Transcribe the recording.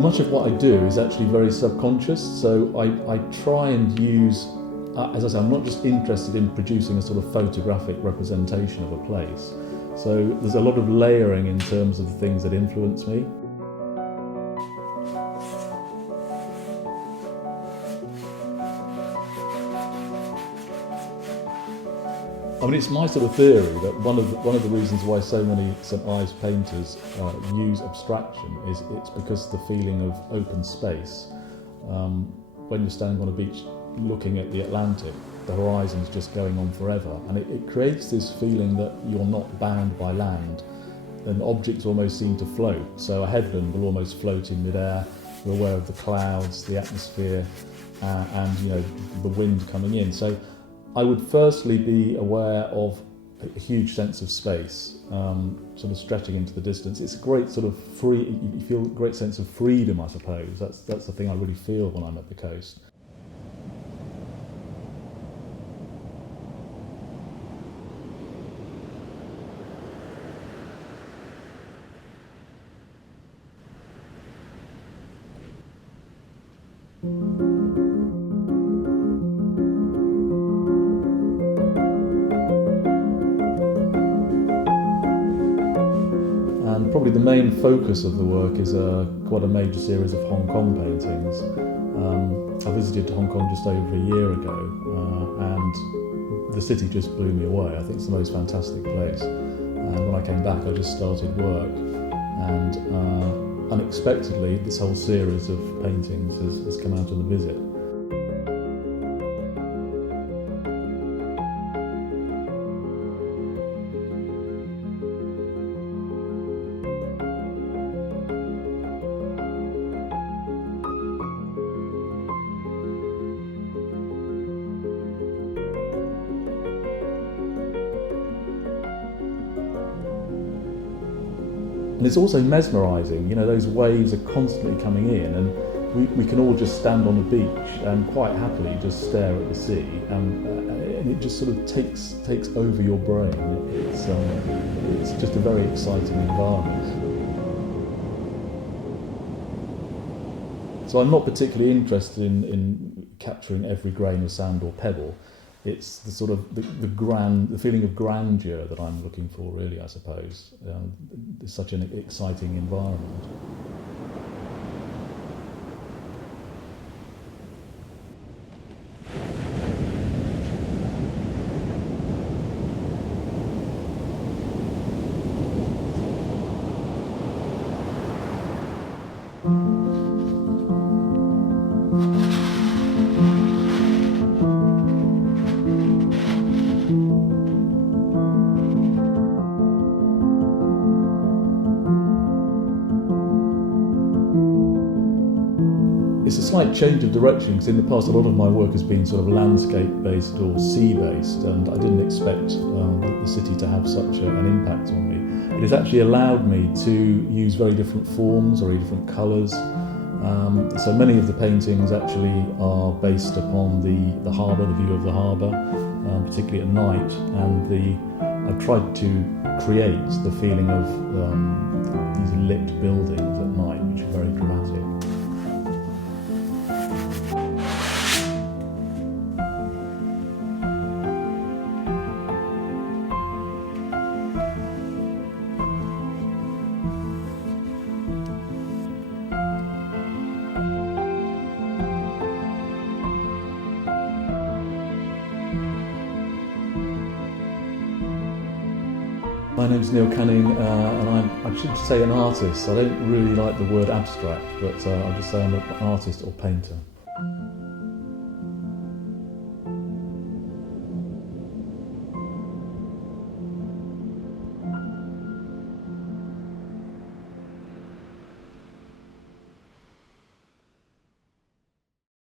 much of what I do is actually very subconscious, so I try and use, as I say, I'm not just interested in producing a sort of photographic representation of a place. So there's a lot of layering in terms of the things that influence me. I mean, it's my sort of theory that one of the reasons why so many St Ives painters use abstraction is it's because the feeling of open space. When you're standing on a beach looking at the Atlantic, the horizon's just going on forever, and it creates this feeling that you're not bound by land, and objects almost seem to float. So a headland will almost float in midair. You're aware of the clouds, the atmosphere, and the wind coming in. So I would firstly be aware of a huge sense of space, sort of stretching into the distance. It's a great sort of you feel a great sense of freedom, I suppose. That's the thing I really feel when I'm at the coast. And probably the main focus of the work is quite a major series of Hong Kong paintings. I visited Hong Kong just over a year ago, and the city just blew me away. I think it's the most fantastic place. And when I came back, I just started work, and unexpectedly, this whole series of paintings has come out on a visit. And it's also mesmerising, those waves are constantly coming in, and we can all just stand on the beach and quite happily just stare at the sea, and it just sort of takes over your brain. It's just a very exciting environment. So I'm not particularly interested in capturing every grain of sand or pebble. It's the sort of the feeling of grandeur that I'm looking for, really, I suppose. It's such an exciting environment. It's a slight change of direction, because in the past a lot of my work has been sort of landscape-based or sea-based, and I didn't expect the city to have such an impact on me. It has actually allowed me to use very different forms, very different colours. So many of the paintings actually are based upon the harbour, the view of the harbour, particularly at night, and I've tried to create the feeling of these lit buildings at night, which are very dramatic. My name's Neil Canning, and I should say an artist. I don't really like the word abstract, but I'll just say I'm an artist or painter.